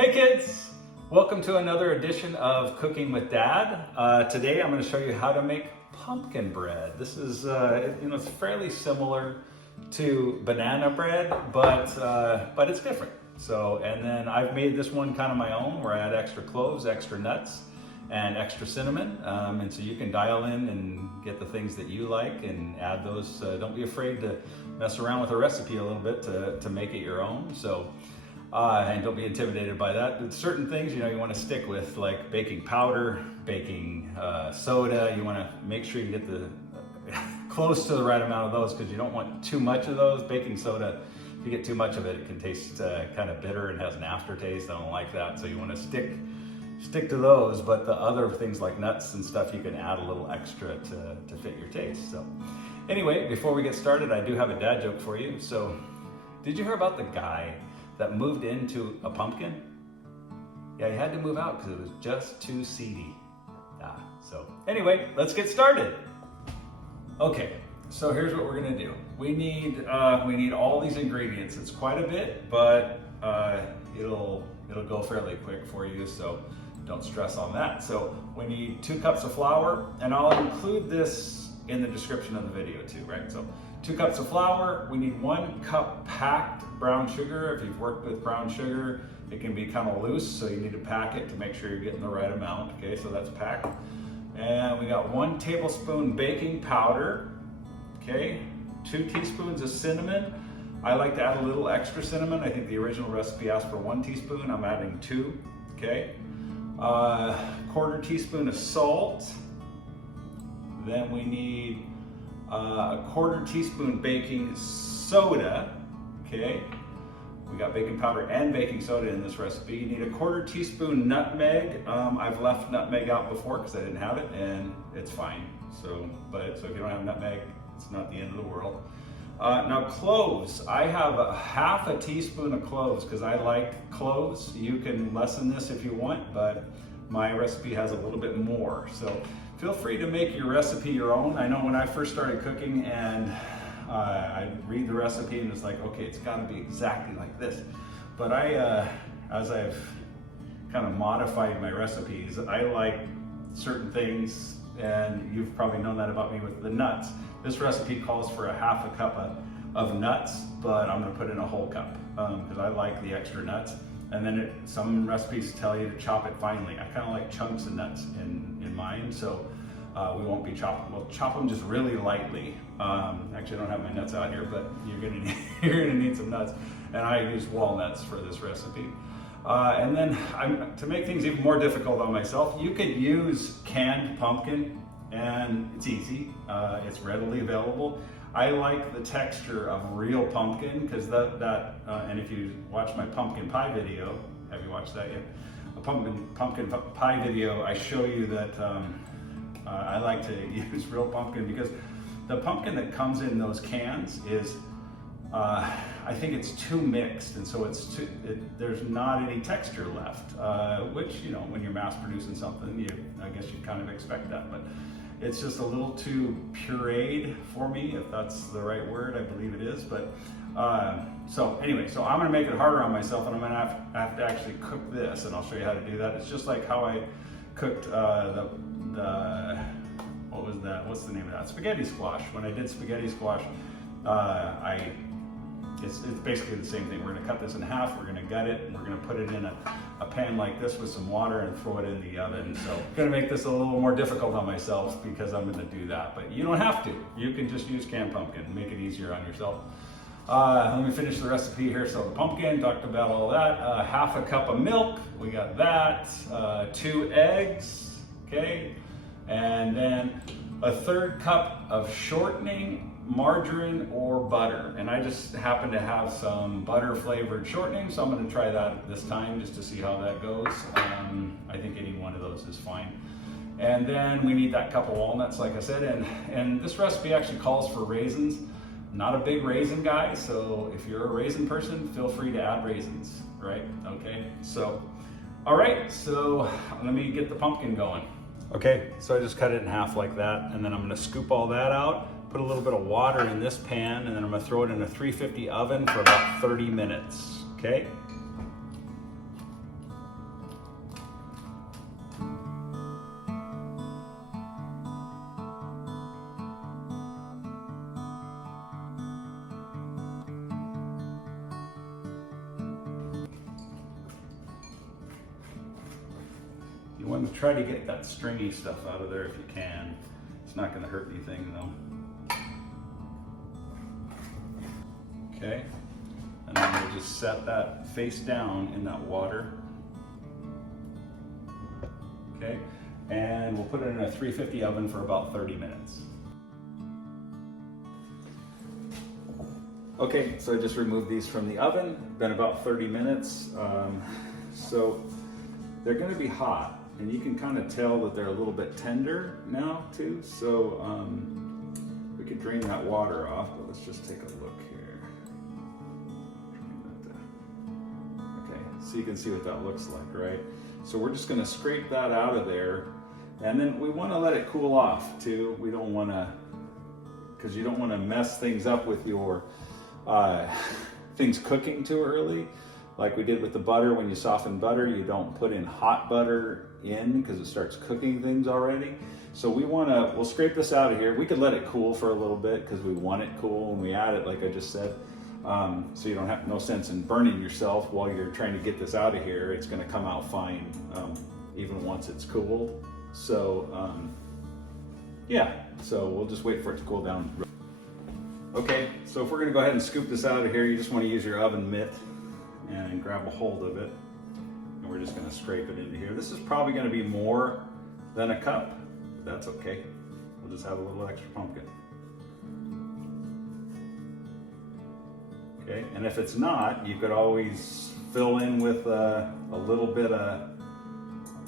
Hey kids! Welcome to another edition of Cooking with Dad. Today I'm going to show you how to make pumpkin bread. This is, it's fairly similar to banana bread, but it's different. So, and then I've made this one kind of my own, where I add extra cloves, extra nuts, and extra cinnamon. And so you can dial in and get the things that you like and add those. Don't be afraid to mess around with a recipe a little bit to make it your own. So. And don't be intimidated by that. But certain things, you want to stick with, like baking powder, baking soda. You want to make sure you get the close to the right amount of those, because you don't want too much of those. Baking soda, if you get too much of it, it can taste kind of bitter and has an aftertaste. I don't like that. So you want to stick to those. But the other things like nuts and stuff, you can add a little extra to fit your taste. So anyway, before we get started, I do have a dad joke for you. So did you hear about the guy that moved into a pumpkin? Yeah, he had to move out because it was just too seedy. So anyway, let's get started. Okay, so here's what we're gonna do. We need all these ingredients. It's quite a bit, but it'll go fairly quick for you, so don't stress on that. So we need 2 cups of flour, and I'll include this in the description of the video too, right? So 2 cups of flour. We need 1 cup packed brown sugar. If you've worked with brown sugar, it can be kind of loose, so you need to pack it to make sure you're getting the right amount. Okay, so that's packed. And we got 1 tablespoon baking powder. Okay, 2 teaspoons of cinnamon. I like to add a little extra cinnamon. I think the original recipe asked for 1 teaspoon. I'm adding 2. Okay, 1/4 teaspoon of salt. Then we need a 1/4 teaspoon baking soda. Okay, we got baking powder and baking soda in this recipe. You need a 1/4 teaspoon nutmeg. I've left nutmeg out before because I didn't have it, and it's fine. So if you don't have nutmeg, it's not the end of the world. Now cloves, I have a 1/2 teaspoon of cloves because I like cloves. You can lessen this if you want, but my recipe has a little bit more. So feel free to make your recipe your own. I know when I first started cooking and I read the recipe and it's like, okay, it's got to be exactly like this. But as I've kind of modified my recipes, I like certain things, and you've probably known that about me with the nuts. This recipe calls for a 1/2 cup of nuts, but I'm going to put in a whole cup because I like the extra nuts. And then some recipes tell you to chop it finely. I kind of like chunks of nuts in mine, so we won't be chopping. We'll chop them just really lightly. Actually, I don't have my nuts out here, but you're gonna need some nuts. And I use walnuts for this recipe. And then to make things even more difficult on myself, you could use canned pumpkin, and it's easy. It's readily available. I like the texture of real pumpkin because and if you watch my pumpkin pie video, have you watched that yet? A pumpkin pie video, I show you that I like to use real pumpkin because the pumpkin that comes in those cans is, I think it's too mixed, and so there's not any texture left, which, when you're mass producing something, I guess you kind of expect that, but it's just a little too pureed for me, if that's the right word. I believe it is. But so anyway, so I'm gonna make it harder on myself, and I'm gonna have to actually cook this, and I'll show you how to do that. It's just like how I cooked what was that? What's the name of that? Spaghetti squash. When I did spaghetti squash, it's basically the same thing. We're gonna cut this in half, we're gonna gut it, and we're gonna put it in a pan like this with some water and throw it in the oven. So I'm gonna make this a little more difficult on myself because I'm gonna do that, but you don't have to. You can just use canned pumpkin and make it easier on yourself. Let me finish the recipe here. So the pumpkin, talked about all that. 1/2 cup of milk, we got that. 2 eggs, okay? And then a 1/3 cup of shortening, margarine or butter, and I just happen to have some butter flavored shortening, so I'm going to try that this time just to see how that goes. I think any one of those is fine. And then we need that cup of walnuts, like I said, and this recipe actually calls for raisins. Not a big raisin guy, so if you're a raisin person, feel free to add raisins, right? Okay, so all right, so let me get the pumpkin going. Okay, so I just cut it in half like that, and then I'm going to scoop all that out, put a little bit of water in this pan, and then I'm going to throw it in a 350 oven for about 30 minutes, okay? want to try to get that stringy stuff out of there if you can. It's not going to hurt anything though. Okay, and then we'll just set that face down in that water. Okay, and we'll put it in a 350 oven for about 30 minutes. Okay, so I just removed these from the oven. Been about 30 minutes. So they're going to be hot, and you can kind of tell that they're a little bit tender now too. So we could drain that water off, but let's just take a look here. Okay, so you can see what that looks like, right? So we're just going to scrape that out of there, and then we want to let it cool off too. We don't want to, because you don't want to mess things up with your things cooking too early. Like we did with the butter, when you soften butter, you don't put in hot butter in because it starts cooking things already. So we'll scrape this out of here. We could let it cool for a little bit because we want it cool when we add it, like I just said. So you don't have no sense in burning yourself while you're trying to get this out of here. It's going to come out fine even once it's cooled. So yeah, so we'll just wait for it to cool down. Okay, so if we're going to go ahead and scoop this out of here, you just want to use your oven mitt and grab a hold of it, and we're just going to scrape it into here. This is probably going to be more than a cup, but that's okay. We'll just have a little extra pumpkin. Okay, and if it's not, you could always fill in with a little bit of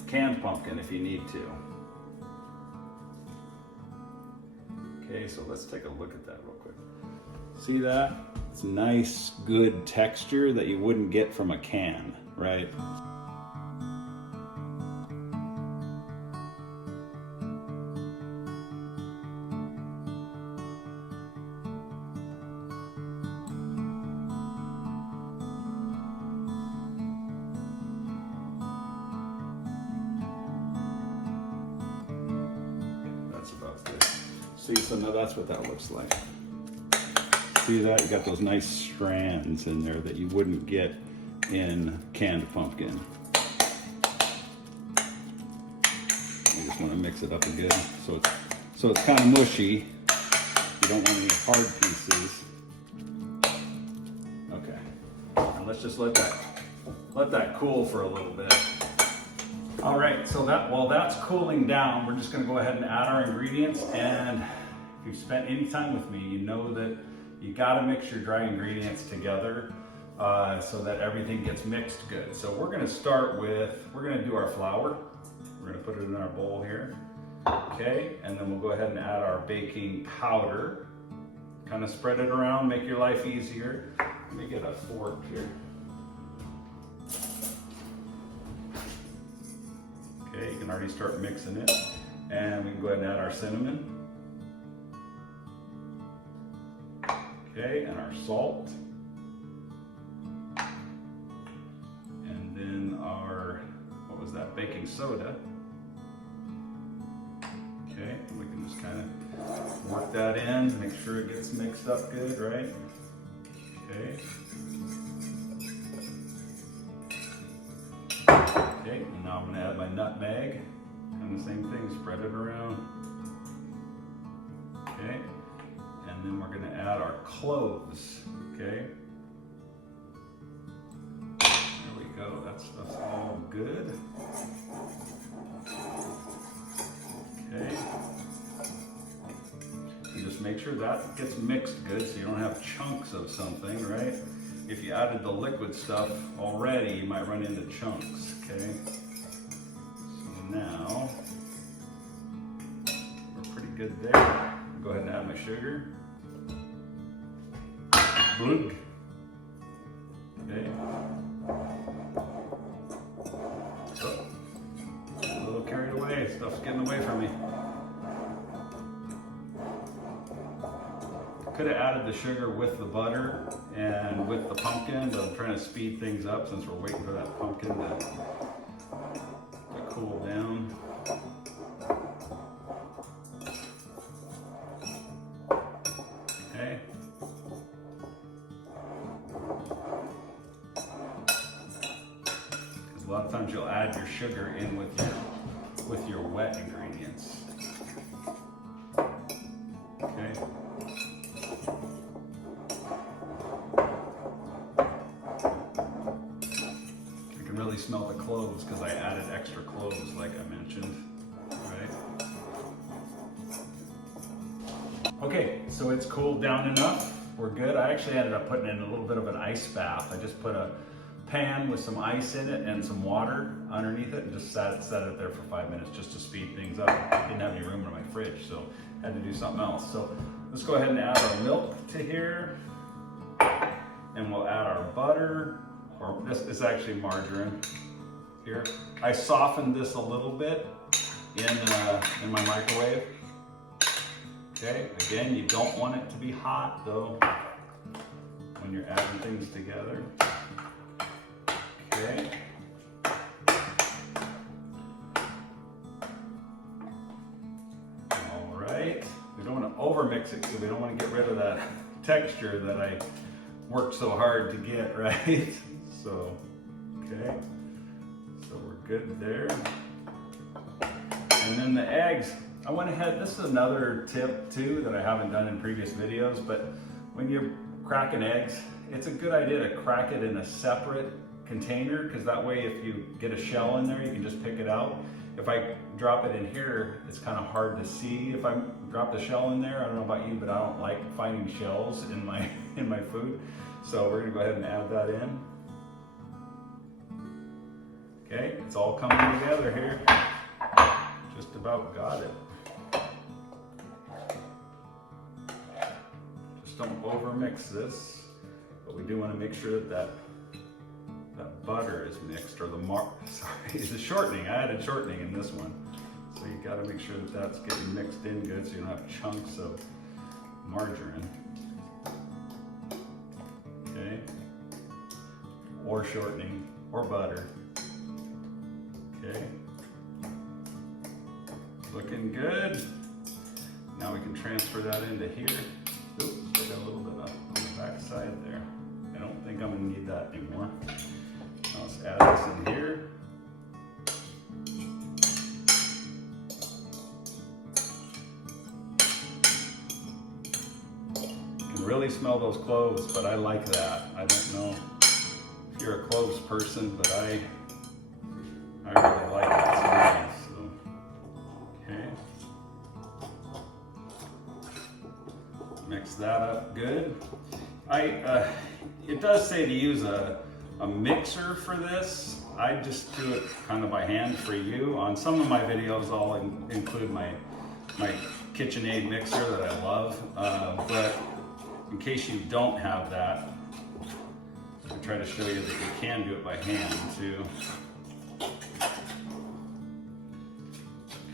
canned pumpkin if you need to. Okay, so let's take a look at that real quick. See that? It's nice, good texture that you wouldn't get from a can, right? That's about good. See, so now that's what that looks like. See that? You got those nice strands in there that you wouldn't get in canned pumpkin. You just want to mix it up again so it's kind of mushy. You don't want any hard pieces. Okay, and let's just let that cool for a little bit. All right, so while that's cooling down, we're just going to go ahead and add our ingredients. And if you've spent any time with me, you know that you got to mix your dry ingredients together so that everything gets mixed good. So we're going to do our flour. We're going to put it in our bowl here. Okay, and then we'll go ahead and add our baking powder. Kind of spread it around, make your life easier. Let me get a fork here. Okay, you can already start mixing it. And we can go ahead and add our cinnamon. Okay, and our salt. And then our, baking soda. Okay, and we can just kind of work that in, make sure it gets mixed up good, right? Okay. Okay, and now I'm going to add my nutmeg. And the same thing, spread it around. Okay, and then we're going to add our cloves. Okay. There we go, that stuff's all good. Okay. And just make sure that gets mixed good so you don't have chunks of something, right? If you added the liquid stuff already, you might run into chunks, okay? So now, we're pretty good there. Go ahead and add my sugar. Blug. Okay. So, a little carried away, stuff's getting away from me. Could have added the sugar with the butter and with the pumpkin, but I'm trying to speed things up since we're waiting for that pumpkin to cool down. Okay. Because a lot of times you'll add your sugar in with with your wet ingredients. Okay. You can really smell the cloves because I added extra cloves like I mentioned. Right. Okay, so it's cooled down enough. We're good. I actually ended up putting in a little bit of an ice bath. I just put a pan with some ice in it and some water underneath it and just set it there for 5 minutes just to speed things up. I didn't have any room in my fridge, so I had to do something else. So let's go ahead and add our milk to here, and we'll add our butter, or this is actually margarine here. I softened this a little bit in my microwave. Okay, again, you don't want it to be hot though when you're adding things together. Okay. All right. We don't want to overmix it because we don't want to get rid of that texture that I worked so hard to get, right? So, okay. So we're good there. And then the eggs, I went ahead, this is another tip too that I haven't done in previous videos, but when you're cracking eggs, it's a good idea to crack it in a separate container, because that way if you get a shell in there, you can just pick it out. If I drop it in here, it's kind of hard to see if I drop the shell in there. I don't know about you, but I don't like finding shells in my food. So we're gonna go ahead and add that in. Okay, it's all coming together here. Just about got it. Just don't overmix this, but we do want to make sure that butter is mixed, or the shortening. I added shortening in this one. So you got to make sure that that's getting mixed in good so you don't have chunks of margarine. Okay. Or shortening, or butter. Okay. Looking good. Now we can transfer that into here. Oops, I got a little bit on the back side there. I don't think I'm gonna need that anymore. Now let's add this in here. You can really smell those cloves, but I like that. I don't know if you're a cloves person, but I really like that smell. So, okay. Mix that up good. It does say to use a mixer for this. I just do it kind of by hand for you. On some of my videos, I'll include my KitchenAid mixer that I love. But in case you don't have that, I try to show you that you can do it by hand too.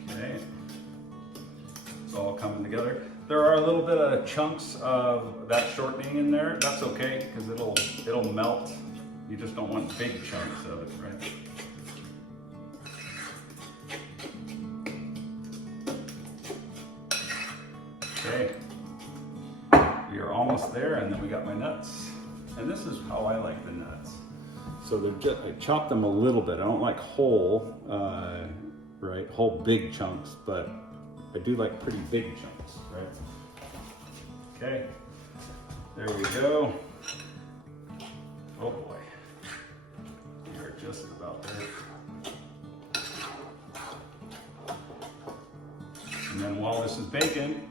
Okay, it's all coming together. There are a little bit of chunks of that shortening in there. That's okay, because it'll melt. You just don't want big chunks of it, right? Okay, we are almost there, and then we got my nuts. And this is how I like the nuts. So I chop them a little bit. I don't like whole big chunks, but I do like pretty big chunks, right? Okay, there we go. Oh boy, we are just about there. And then while this is baking,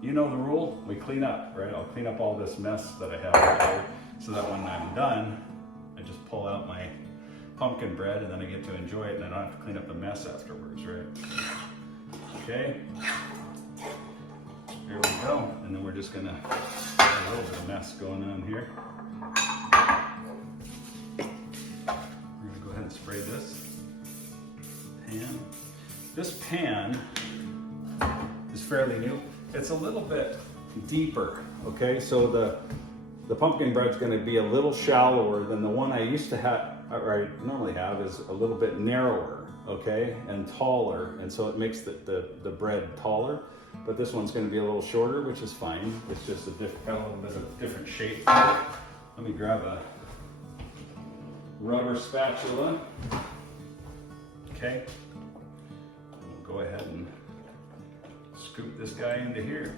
you know the rule, we clean up, right? I'll clean up all this mess that I have right here, so that when I'm done, I just pull out my pumpkin bread and then I get to enjoy it, and I don't have to clean up the mess afterwards, right? Okay, there we go. And then we're just gonna have a little bit of mess going on here. We're gonna go ahead and spray this pan. This pan is fairly new. It's a little bit deeper, okay? So the pumpkin bread's gonna be a little shallower than the one I used to have, or I normally have, is a little bit narrower, okay, and taller, and so it makes the bread taller. But this one's going to be a little shorter, which is fine. It's just got a little bit of a different shape. Let me grab a rubber spatula. Okay, go ahead and scoop this guy into here.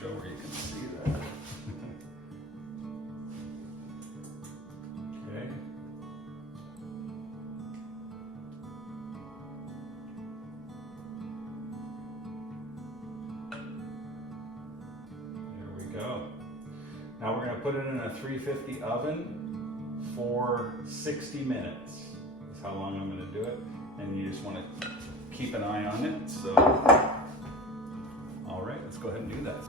Show where you can see that. Okay. There we go. Now we're going to put it in a 350 oven for 60 minutes. That's how long I'm going to do it. And you just want to keep an eye on it. So, all right, let's go ahead and do that.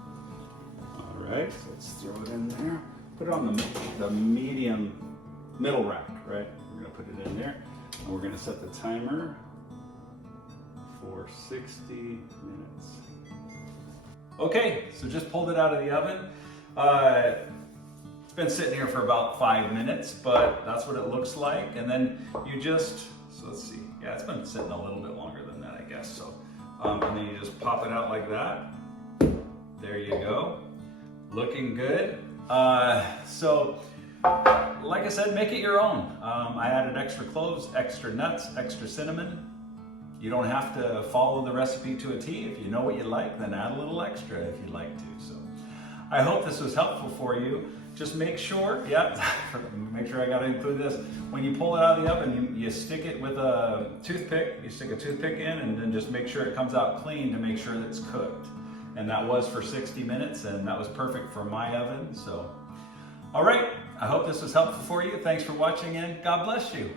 All right, so let's throw it in there. Put it on the medium middle rack, right? We're gonna put it in there, and we're gonna set the timer for 60 minutes. Okay, so just pulled it out of the oven. It's been sitting here for about 5 minutes, but that's what it looks like. And then you just, so let's see, yeah, it's been sitting a little bit longer than that, I guess. So, and then you just pop it out like that. There you go. Looking good. So, like I said, make it your own. I added extra cloves, extra nuts, extra cinnamon. You don't have to follow the recipe to a T. If you know what you like, then add a little extra if you'd like to. So, I hope this was helpful for you. Just make sure, make sure I got to include this. When you pull it out of the oven, you stick it with a toothpick. You stick a toothpick in, and then just make sure it comes out clean to make sure that it's cooked. And that was for 60 minutes, and that was perfect for my oven. So, all right, I hope this was helpful for you. Thanks for watching, and God bless you.